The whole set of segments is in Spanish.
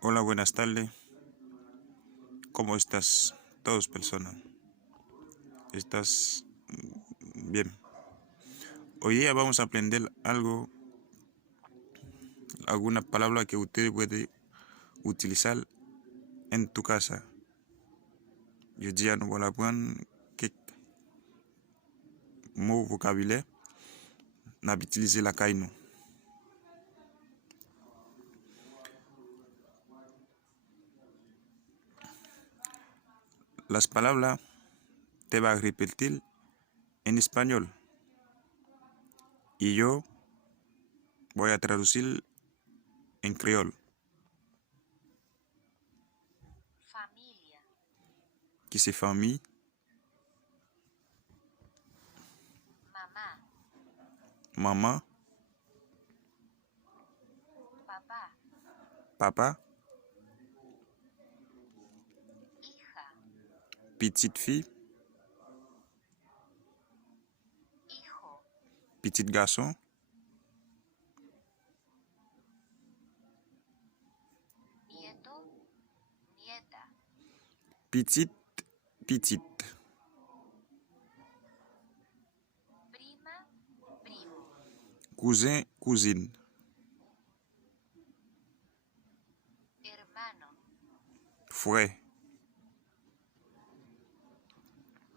Hola, buenas tardes. ¿Cómo estás? Todos personas. ¿Estás bien? Hoy día vamos a aprender alguna palabra que usted puede utilizar en tu casa. Yo ya no voy a poner qué mot vocabulaire n'a utiliser la caille no. Las palabras te va a repetir en español y yo voy a traducir en creol. Familia, Qui c'est famille, mamá, maman, papá, papa, hija, petite fille, hijo, petit garçon, nieto, nieta, petite, petite, prima, primo, cousin, cousine, hermano, frère,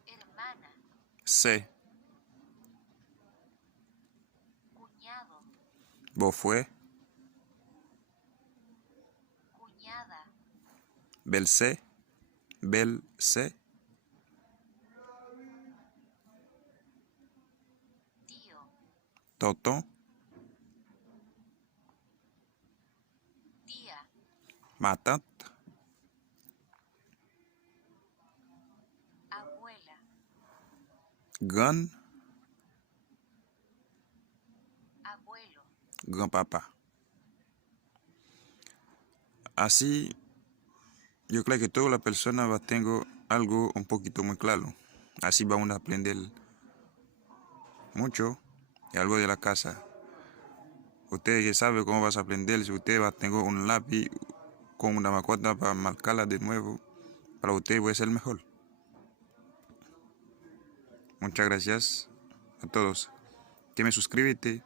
hermana, c'est, cuñado, beau-frère, cuñada, belle-sœur, belle-sœur, tío, tonton, tía, ma tante, abuela, grande, abuelo, grand-papa. Así, yo creo que toda la persona va a tener algo un poquito muy claro. Así vamos a aprender mucho y algo de la casa. Usted ya sabe cómo vas a aprender. Si usted va a tener un lápiz con una macota para marcarla de nuevo, para usted va a ser mejor. Muchas gracias a todos. Que me suscríbete.